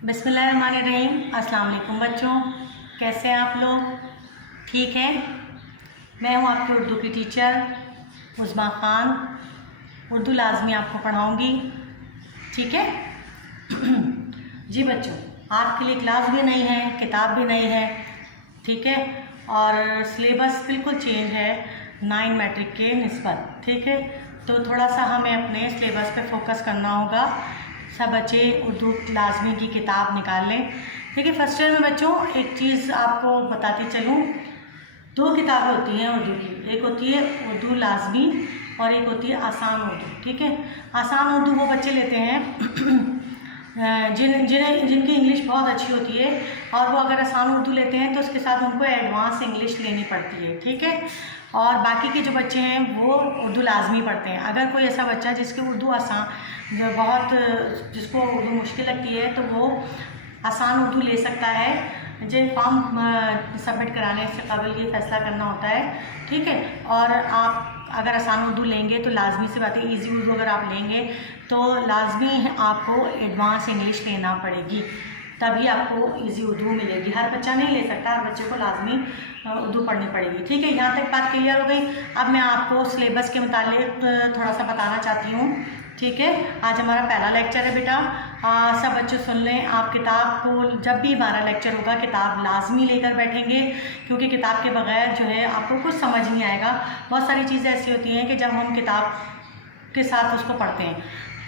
बिस्मिल्लाहिर्रहमानिर्रहीम। अस्सलाम वालेकुम बच्चों, कैसे हैं आप लोग? ठीक है। मैं हूं आपकी उर्दू की टीचर उज़्मा ख़ान। उर्दू लाजमी आपको पढ़ाऊंगी, ठीक है। जी बच्चों, आपके लिए क्लास भी नहीं है, किताब भी नहीं है, ठीक है। और सिलेबस बिल्कुल चेंज है 9 मैट्रिक के निस्बत, ठीक है। तो थोड़ा सा हमें अपने सिलेबस पे फोकस करना होगा। सब बच्चे उर्दू लाजमी की किताब निकाल लें, ठीक है। फर्स्ट ईयर में बच्चों एक चीज़ आपको बताती चलूँ, 2 किताबें होती हैं उर्दू की। एक होती है उर्दू लाजमी और एक होती है आसान उर्दू, ठीक है। आसान उर्दू वो बच्चे लेते हैं जिनकी इंग्लिश बहुत अच्छी होती है, और वो अगर आसान उर्दू लेते हैं तो उसके साथ उनको एडवांस इंग्लिश लेनी पड़ती है, ठीक है। और बाकी के जो बच्चे हैं वो उर्दू लाजमी पढ़ते हैं। अगर कोई ऐसा बच्चा जिसकी उर्दू जिसको उर्दू मुश्किल लगती है तो वो आसान उर्दू ले सकता है। जिन फॉर्म सबमिट कराने से कबल ये फैसला करना होता है, ठीक है। और आप अगर आसान उर्दू लेंगे तो लाजमी सी बात है, ईजी उर्दू अगर आप लेंगे तो लाजमी आपको एडवांस इंग्लिश लेना पड़ेगी, तभी आपको इजी उर्दू मिलेगी। हर बच्चा नहीं ले सकता, हर बच्चे को लाजमी उर्दू पढ़नी पड़ेगी, ठीक है। यहाँ तक बात क्लियर हो गई। अब मैं आपको सिलेबस के मुतालिक थोड़ा सा बताना चाहती हूँ, ठीक है। आज हमारा पहला लेक्चर है बेटा। सब बच्चे सुन लें। आप किताब को जब भी हमारा लेक्चर होगा किताब लाजमी लेकर बैठेंगे, क्योंकि किताब के बगैर जो है आपको कुछ समझ नहीं आएगा। बहुत सारी चीज़ें ऐसी होती हैं कि जब हम किताब के साथ उसको पढ़ते हैं,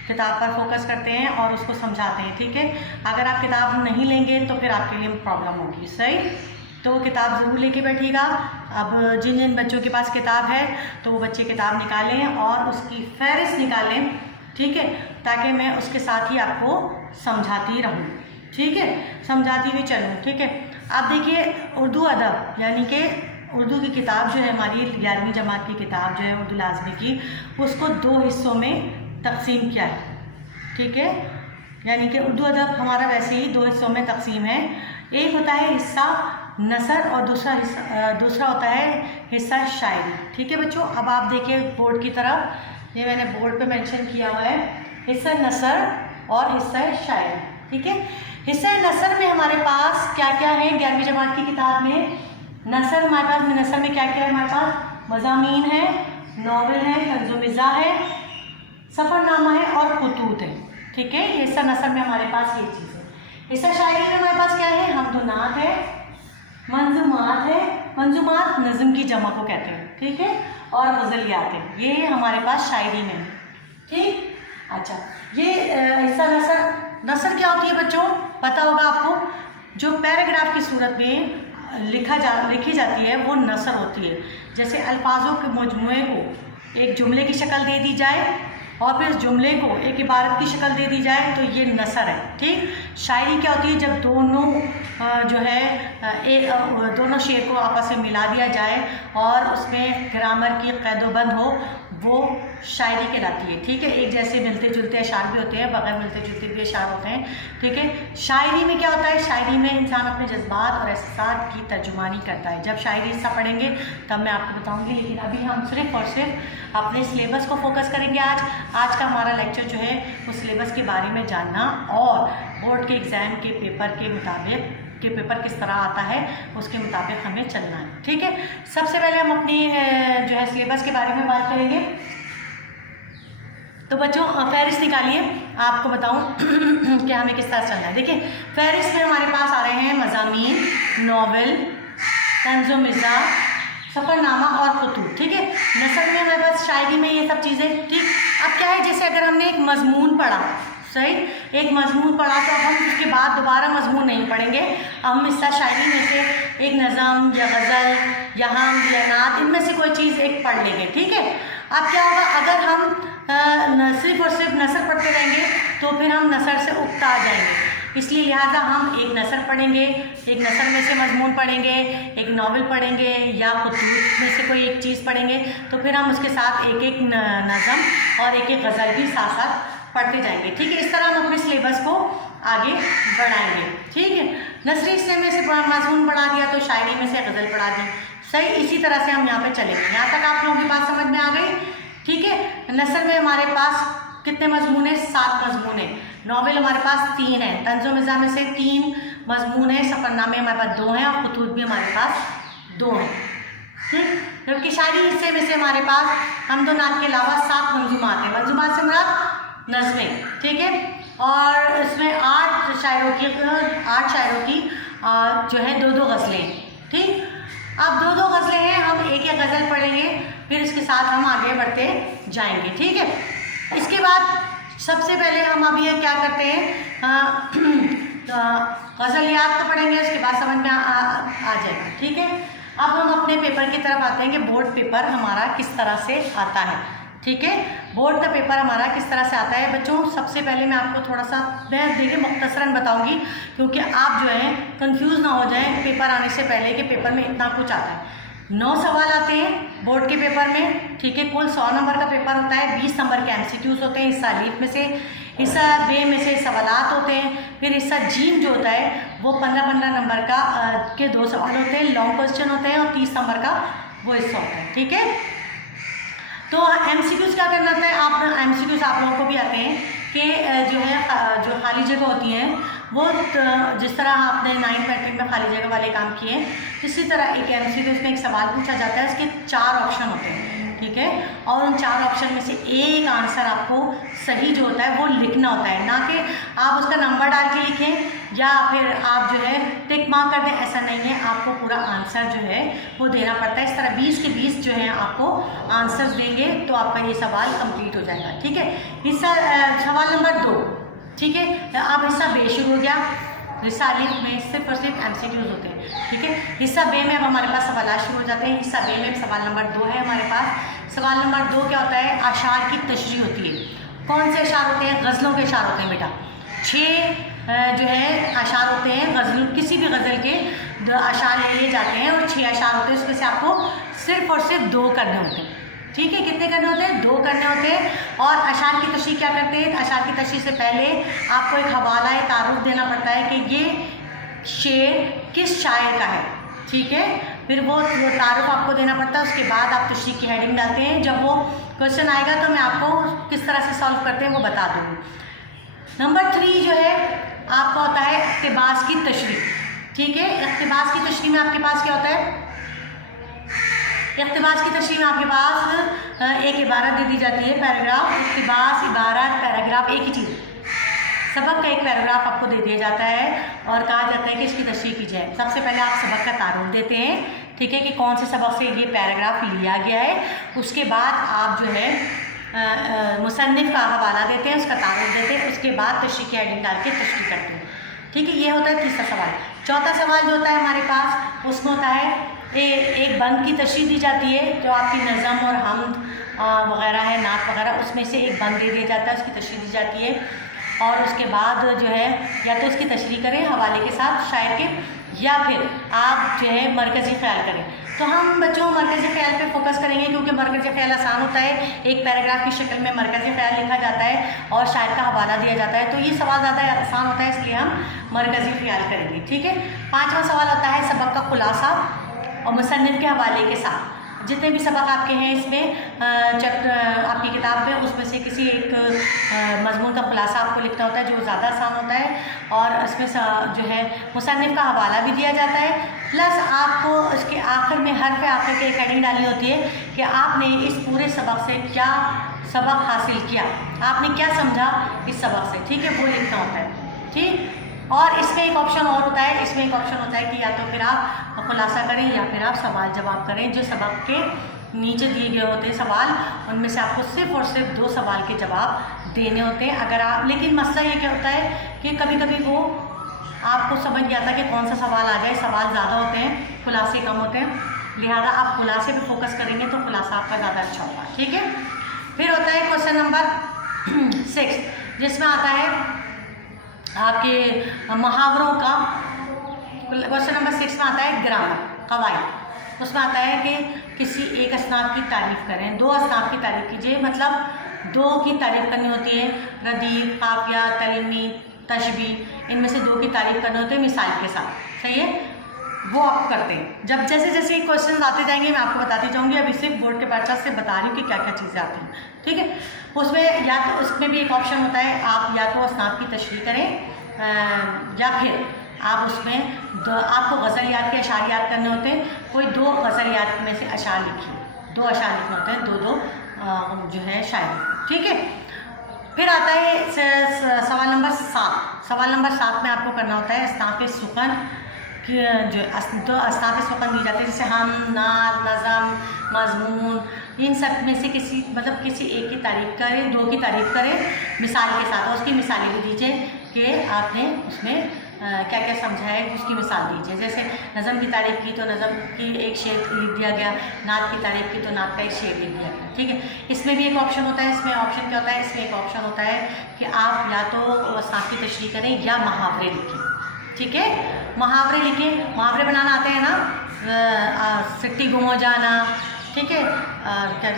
किताब पर फोकस करते हैं और उसको समझाते हैं, ठीक है। अगर आप किताब नहीं लेंगे तो फिर आपके लिए प्रॉब्लम होगी, सही। तो किताब ज़रूर लेके बैठिएगा। अब जिन जिन बच्चों के पास किताब है तो वो बच्चे किताब निकालें और उसकी फहरिस्त निकालें, ठीक है, ताकि मैं उसके साथ ही आपको समझाती रहूँ, ठीक है, समझाती हुई चलूँ, ठीक है। आप देखिए उर्दू अदब यानी कि उर्दू की किताब जो है हमारी 11वीं जमात की किताब जो है उर्दू लाजमी की, उसको 2 हिस्सों में तकसीम किया है, ठीक है। यानी कि उर्दू अदब हमारा वैसे ही 2 हिस्सों में तकसीम है। एक होता है हिस्सा नसर और दूसरा होता है हिस्सा शायरी, ठीक है बच्चों। अब आप देखिए बोर्ड की तरफ, ये मैंने बोर्ड पे मेंशन किया हुआ है, हिस्सा नसर और हिस्सा शायरी, ठीक है। हिस्सा नसर में हमारे पास क्या क्या है 11वीं जमात की किताब में? नसर हमारे पास नसर में क्या क्या है? हमारे पास मज़ामीन है, नावल है, तंज़ो-मिज़ा है, सफ़रनामा है और खुतूत है, ठीक है। हिस्सा नसर में हमारे पास ये चीज़ है। हिस्सा शायरी में हमारे पास क्या है? हमदुनात है, मंजूमात है। मंजूमात नज़म की जमा को कहते हैं, ठीक है, और गज़लियात है। ये हमारे पास शायरी में, ठीक। अच्छा, ये हिस्सा नसर क्या होती है बच्चों? पता होगा आपको। जो पैराग्राफ की सूरत में लिखी जाती है वो नसर होती है। जैसे अल्फाजों के मजमूए को एक जुमले की शक्ल दे दी जाए और फिर जुमले को एक इबारत की शक्ल दे दी जाए तो ये नसर है, ठीक। शायरी क्या होती है? जब दोनों जो है दोनों शेर को आपस में मिला दिया जाए और उसमें ग्रामर की क़ैदोबंद हो, वो शायरी कहलाती है, ठीक है। एक जैसे मिलते जुलते अशार भी होते हैं, बगैर मिलते जुलते भी अशार होते हैं, ठीक है। शायरी में क्या होता है? शायरी में इंसान अपने जज्बात और एहसास की तर्जुमानी करता है। जब शायरी हिस्सा पढ़ेंगे तब मैं आपको बताऊंगी, लेकिन अभी हम सिर्फ और सिर्फ अपने सिलेबस को फोकस करेंगे। आज का हमारा लेक्चर जो है उस सिलेबस के बारे में जानना और बोर्ड के एग्ज़ाम के पेपर के मुताबिक पेपर किस तरह आता है उसके मुताबिक हमें चलना है, ठीक है। सबसे पहले हम अपनी जो है सिलेबस के बारे में बात करेंगे। तो बच्चों फहरिस्त निकालिए, आपको बताऊं कि हमें किस तरह चलना है। देखिए फहरिस्त में हमारे पास आ रहे हैं मज़ामीन, नावल, तंज़ो-मिज़ा, सफ़रनामा और खुतूत, ठीक है। नसर में हमारे पास शायरी में ये सब चीज़ें, ठीक। अब क्या है, जैसे अगर हमने एक मजमून पढ़ा, सही, एक मजमून पढ़ा तो हम उसके बाद दोबारा मजमून नहीं पढ़ेंगे। हम हिस्सा शायरी में से एक नज़म या गज़ल या हम या नात, इनमें से कोई चीज़ एक पढ़ लेंगे, ठीक है। अब क्या होगा, अगर हम सिर्फ और सिर्फ नसर पढ़ते रहेंगे तो फिर हम नसर से उकता आ जाएंगे। इसलिए लिहाजा हम एक नसर पढ़ेंगे, एक नसर में से मजमून पढ़ेंगे, एक नावल पढ़ेंगे या खुतूत में से कोई एक चीज़ पढ़ेंगे, तो फिर हम उसके साथ एक एक नज़म और एक एक गज़ल भी साथ साथ पढ़ते जाएंगे, ठीक है। इस तरह हम अपने सिलेबस को आगे बढ़ाएंगे, ठीक है। नसरी हिस्से में से मजमून पढ़ा दिया तो शायरी में से गज़ल पढ़ा दी, सही। इसी तरह से हम यहाँ पे चलेंगे। यहाँ तक आप लोगों की बात समझ में आ गई, ठीक है। नसर में हमारे पास कितने मजमून है? 7 मजमून है। नावल हमारे पास 3 है, तंज़ो मिज़ाह में से 3 मज़मून है, सफ़रनामे हमारे पास 2 हैं और खुतूत भी हमारे पास 2 हैं। ठीक, जबकि शायरी हिस्से में से हमारे पास हमदो नात के अलावा 7 मंजूमात हैं। मंजूमात से मुराद नज़में, ठीक है, और इसमें 8 शायरों की जो है 2-2 गज़लें। ठीक, अब 2-2 गज़लें हैं, हम एक एक गज़ल पढ़ेंगे, फिर इसके साथ हम आगे बढ़ते जाएंगे। ठीक है, इसके बाद सबसे पहले हम अभी ये क्या करते हैं, गज़ल याद तो पढ़ेंगे, उसके बाद समझ में आ जाएगा। ठीक है, अब हम अपने पेपर की तरफ आते हैं कि बोर्ड पेपर हमारा किस तरह से आता है। ठीक है, बोर्ड का पेपर हमारा किस तरह से आता है बच्चों, सबसे पहले मैं आपको थोड़ा सा देखिए मुख्तसरन बताऊंगी, क्योंकि आप जो है कंफ्यूज ना हो जाएं पेपर आने से पहले कि पेपर में इतना कुछ आता है। 9 सवाल आते हैं बोर्ड के पेपर में। ठीक है, कुल 100 नंबर का पेपर होता है, 20 नंबर के MCQs होते हैं, हिस्सा अलीफ में से, हिस्सा बे में से सवालात होते हैं, फिर हिस्सा जीम जो होता है वो 15-15 नंबर का के 2 सवाल होते हैं, लॉन्ग क्वेश्चन होते हैं, और 30 नंबर का वो हिस्सा होता है। ठीक है, तो MCQs क्या करना होता है, आप MCQs आप लोगों को भी आते हैं कि जो है जो खाली जगह होती हैं वो जिस तरह आपने 9th मैट्रिक में खाली जगह वाले काम किए हैं, इसी तरह एक MCQs में एक सवाल पूछा जाता है, इसके 4 ऑप्शन होते हैं। ठीक है, और उन 4 ऑप्शन में से एक आंसर आपको सही जो होता है वो लिखना होता है, ना कि आप उसका नंबर डाल के लिखें या फिर आप जो है टिक मार्क कर दें, ऐसा नहीं है, आपको पूरा आंसर जो है वो देना पड़ता है। इस तरह 20 के 20 जो है आपको आंसर्स देंगे तो आपका ये सवाल कंप्लीट हो जाएगा। ठीक है, हिस्सा सवाल नंबर 2। ठीक है, अब हिस्सा बे शुरू हो गया, हिस्सा अलीफ में सिर्फ और सिर्फ MCQs होते हैं। ठीक है, हिस्सा बे में अब हमारे पास सवाल शुरू हो जाते हैं। हिस्सा बे में सवाल नंबर 2 है हमारे पास। सवाल नंबर 2 क्या होता है, अशार की तशरीह होती है। कौन से अशार होते हैं, गज़लों के अशार होते हैं बेटा। 6 जो है अशार होते हैं, गज़ल किसी भी गज़ल के अशार ले लिए जाते हैं और 6 अशार होते हैं, उसमें से आपको सिर्फ और सिर्फ 2 करने होते हैं। ठीक है, कितने करने होते हैं, 2 करने होते हैं। और अशार की तशरीह क्या करते हैं, अशार की तशरीह से पहले आपको एक हवाला है, तारुफ देना पड़ता है कि ये शेर किस शायर का है। ठीक है, फिर वो तारुफ आपको देना पड़ता है, उसके बाद आप तशरीह की हेडिंग डालते हैं। जब वो क्वेश्चन आएगा तो मैं आपको किस तरह से सॉल्व करते हैं वो बता दूँगी। नंबर 3 जो है आपका होता है इक़्तिबास की तशरीह। ठीक है, इक़्तिबास की तशरीह में आपके पास क्या होता है, इक़्तिबास की तशरीह में आपके पास एक इबारत दे दी जाती है, पैराग्राफ। इक़्तिबास, इबारत, पैराग्राफ एक ही चीज़, सबक का एक पैराग्राफ आपको दे दिया जाता है और कहा जाता है कि इसकी तशरीह की जाए। सबसे पहले आप सबक का तारुफ देते हैं, ठीक है, कि कौन से सबक से ये पैराग्राफ लिया गया है। उसके बाद आप जो है मुसन्निफ़ का हवाला देते हैं, उसका तारुफ देते हैं, उसके बाद तशरीह की हेडिंग डाल के तशरीह करते हैं। ठीक है, ये होता है तीसरा सवाल। चौथा सवाल जो होता है हमारे पास, उसमें होता है एक बंद की तशरीह दी जाती है, जो आपकी नज़म और हमद वगैरह है, नात वगैरह, उसमें से एक बंद दे दिया जाता है, उसकी तशरीह दी जाती है। और उसके बाद जो है या तो उसकी तशरीह करें हवाले के साथ शायर के, या फिर आप जो है मरकज़ी ख्याल करें। तो हम बच्चों मरकज़ी ख्याल पे फोकस करेंगे, क्योंकि मरकज़ी ख्याल आसान होता है, एक पैराग्राफ की शक्ल में मरकज़ी ख्याल लिखा जाता है और शायर का हवाला दिया जाता है, तो ये सवाल ज़्यादा आसान होता है, इसलिए हम मरकज़ी ख्याल करेंगे। ठीक है, 5वां सवाल होता है सबक का खुलासा और मुसन्निफ़ के हवाले के साथ। जितने भी सबक आपके हैं इसमें आपकी किताब में, उसमें से किसी एक मजमून का खुलासा आपको लिखना होता है, जो ज़्यादा आसान होता है, और इसमें जो है मुसन्निफ़ का हवाला भी दिया जाता है। प्लस आपको इसके आखिर में हर पे आखिर के एक हेडिंग डालनी होती है कि आपने इस पूरे सबक से क्या सबक हासिल किया, आपने क्या समझा इस सबक से। ठीक है, वो लिखना होता है। ठीक, और इसमें एक ऑप्शन और होता है, इसमें एक ऑप्शन होता है कि या तो फिर आप खुलासा करें या फिर आप सवाल जवाब करें। जो सबक के नीचे दिए गए होते हैं सवाल, उनमें से आपको सिर्फ और सिर्फ 2 सवाल के जवाब देने होते हैं। अगर आप, लेकिन मसला ये क्या होता है कि कभी कभी वो आपको समझ नहीं आता कि कौन सा सवाल आ जाए, सवाल ज़्यादा होते हैं, खुलासे कम होते हैं, लिहाजा आप खुलासे पे फोकस करेंगे तो खुलासा आपका ज़्यादा अच्छा होगा। ठीक है, फिर होता है क्वेश्चन नंबर 6, जिसमें आता है आपके मुहावरों का। क्वेश्चन नंबर 6 में आता है ग्रामर, कवायद। उसमें आता है कि किसी एक असनाफ की तारीफ़ करें, 2 असनाफ की तारीफ़ कीजिए, मतलब 2 की तारीफ़ करनी होती है, रदीफ, काफिया, तलमी, तशबी, इनमें से 2 की तारीफ़ करनी होती है मिसाल के साथ। सही है, वो आप करते हैं। जब जैसे जैसे क्वेश्चन आते जाएंगे मैं आपको बताती जाऊँगी। अभी सिर्फ बोर्ड के पर्पस से बता रही हूँ कि क्या क्या चीज़ें आती हैं, ठीक है। उसमें या तो उसमें भी एक ऑप्शन होता है, आप या तो अस्नाफ की तशरीह करें या फिर आप उसमें आपको गज़ल याद के अशार याद करने होते हैं। कोई 2 गज़ल याद में से अशार लिखिए, 2 अशार लिखने होते हैं, 2 जो है शायरी, ठीक है। फिर आता है सवाल नंबर 7। सवाल नंबर 7 में आपको करना होता है अस्नाफ़ सुखन कि जो तो अस्नाफ़ सुखन दी जाती है, जैसे हम, नात, नज़म, मजमून, इन सब में से किसी मतलब किसी एक की तारीफ़ करें, 2 की तारीफ़ करें मिसाल के साथ, और उसकी मिसालें भी दीजिए कि आपने उसमें क्या क्या समझा है, उसकी मिसाल दीजिए। जैसे नज़म की तारीफ़ की तो नज़म की एक शेर लिख दिया गया, नात की तारीफ़ की तो नात का एक शेर लिख दिया गया, ठीक है। इसमें भी एक ऑप्शन होता है। इसमें ऑप्शन क्या होता है, इसमें एक ऑप्शन होता है कि आप या तो अस्नाफ़ की तशरीह करें या मुहावरे लिखें, ठीक है। मुहावरे लिखें, मुहावरे बनाना आते हैं ना, सिट्टी गुम हो जाना, ठीक है,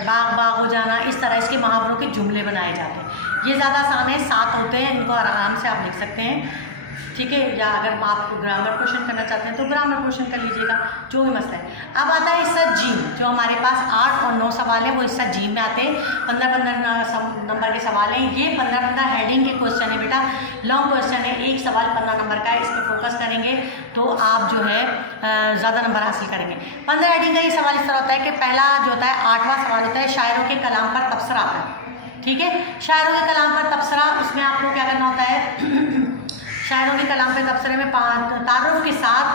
बाग बाग हो जाना, इस तरह इसके मुहावरों के जुमले बनाए जाते हैं। ये ज़्यादा आसान है, 7 होते हैं, इनको आराम से आप लिख सकते हैं, ठीक है। या अगर आपको ग्रामर क्वेश्चन करना चाहते हैं तो ग्रामर क्वेश्चन कर लीजिएगा, जो भी मसला है। अब आता है हिस्सा जी, जो हमारे पास 8 और 9 सवाल हैं, वो हिस्सा जी में आते हैं। 15-15 नंबर के सवाल हैं। ये 15-15 हेडिंग के क्वेश्चन है बेटा, लॉन्ग क्वेश्चन है, एक सवाल 15 नंबर का है। इस पर फोकस करेंगे तो आप जो है ज़्यादा नंबर हासिल करेंगे। 15 हेडिंग का ये सवाल इस तरह होता है कि पहला जो होता है 8वां सवाल होता है शायरों के कलाम पर तबसरा आता है, ठीक है। शायरों के कलाम पर तबसरा, उसमें आपको क्या करना होता है शायरों के कलाम पे तबसरे में तारुफ के साथ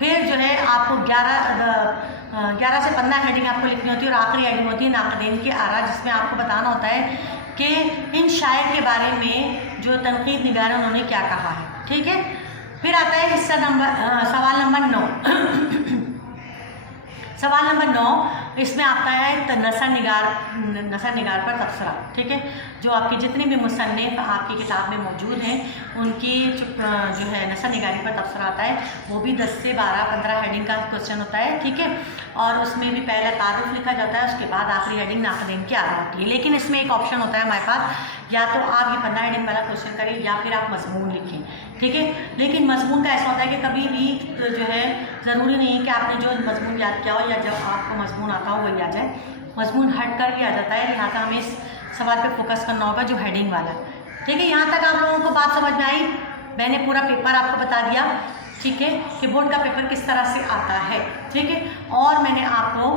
फिर जो है आपको 11 से 15 हेडिंग आपको लिखनी होती है, और आखिरी हेडिंग होती है नाक़दीन की आरा, जिसमें आपको बताना होता है कि इन शायर के बारे में जो तनकीद निगार उन्होंने क्या कहा है, ठीक है। फिर आता है हिस्सा सवाल नंबर 9। सवाल नंबर 9 इसमें आता है नसर निगार पर तबसरा, ठीक है। जो आपके जितने भी मुसन्निफ़ आपकी किताब में मौजूद हैं उनकी जो है नसर निगारी पर तबसरा आता है, वो भी 10 से 12-15 हेडिंग का क्वेश्चन होता है, ठीक है। और उसमें भी पहला तारुफ लिखा जाता है, उसके बाद आखिरी हेडिंग नाक़दीन की आरा होती है। लेकिन इसमें एक ऑप्शन होता है हमारे पास, या तो आप ये 15 हेडिंग वाला क्वेश्चन करें या फिर आप मजमून लिखें, ठीक है। लेकिन मजमून का ऐसा होता है कि कभी भी जो है ज़रूरी नहीं है कि आपने जो मजमून याद किया हो या जब आपको मजमून आता हो वही आ जाए, मजमून हट कर भी आ जाता है। लिहाजा हमें इस सवाल पे फोकस करना होगा जो हेडिंग वाला, ठीक है। यहाँ तक आप लोगों को बात समझ में आई? मैंने पूरा पेपर आपको बता दिया, ठीक है, कि बोर्ड का पेपर किस तरह से आता है, ठीक है। और मैंने आपको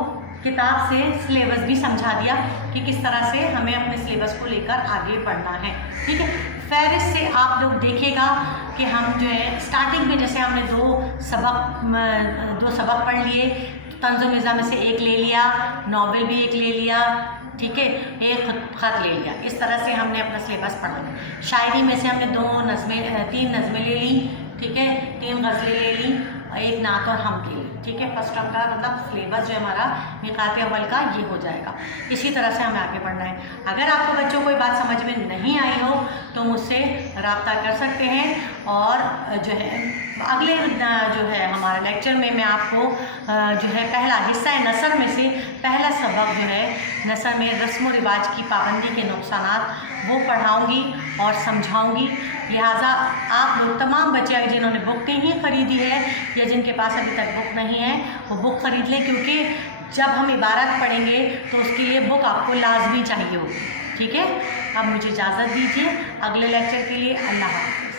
किताब से सिलेबस भी समझा दिया कि किस तरह से हमें अपने सिलेबस को लेकर आगे बढ़ना है, ठीक है। फहरिस्त से आप लोग देखिएगा कि हम जो है स्टार्टिंग में जैसे हमने 2 सबक पढ़ लिए, तंज़ो-मिज़ा में से एक ले लिया, नॉवेल भी एक ले लिया, ठीक है, एक ख़त ले लिया। इस तरह से हमने अपना सिलेबस पढ़ा। शायरी में से हमने 3 नज़में ले ली, ठीक है, 3 गज़लें ले ली, एक नात और हम ले ली, ठीक है। फर्स्ट टर्म का मतलब सिलेबस जो है हमारा मिक़ात अव्वल का ये हो जाएगा। इसी तरह से हमें आगे बढ़ना है। अगर आपको बच्चों कोई बात समझ में नहीं आई हो तो मुझसे रब्ता कर सकते हैं, और जो है अगले जो है हमारा लेक्चर में मैं आपको जो है पहला हिस्सा नसर में से पहला सबक जो है नसर में रस्म व रिवाज की पाबंदी के नुकसानात वो पढ़ाऊँगी और समझाऊँगी। लिहाजा आप लोग तमाम बच्चे जिन्होंने बुक नहीं ख़रीदी है या जिनके पास अभी तक बुक नहीं है वो बुक ख़रीद लें, क्योंकि जब हम इबारत पढ़ेंगे तो उसके लिए बुक आपको लाजमी चाहिए होगी, ठीक है। अब मुझे इजाज़त दीजिए, अगले लेक्चर के लिए अल्लाह हाफ़िज़।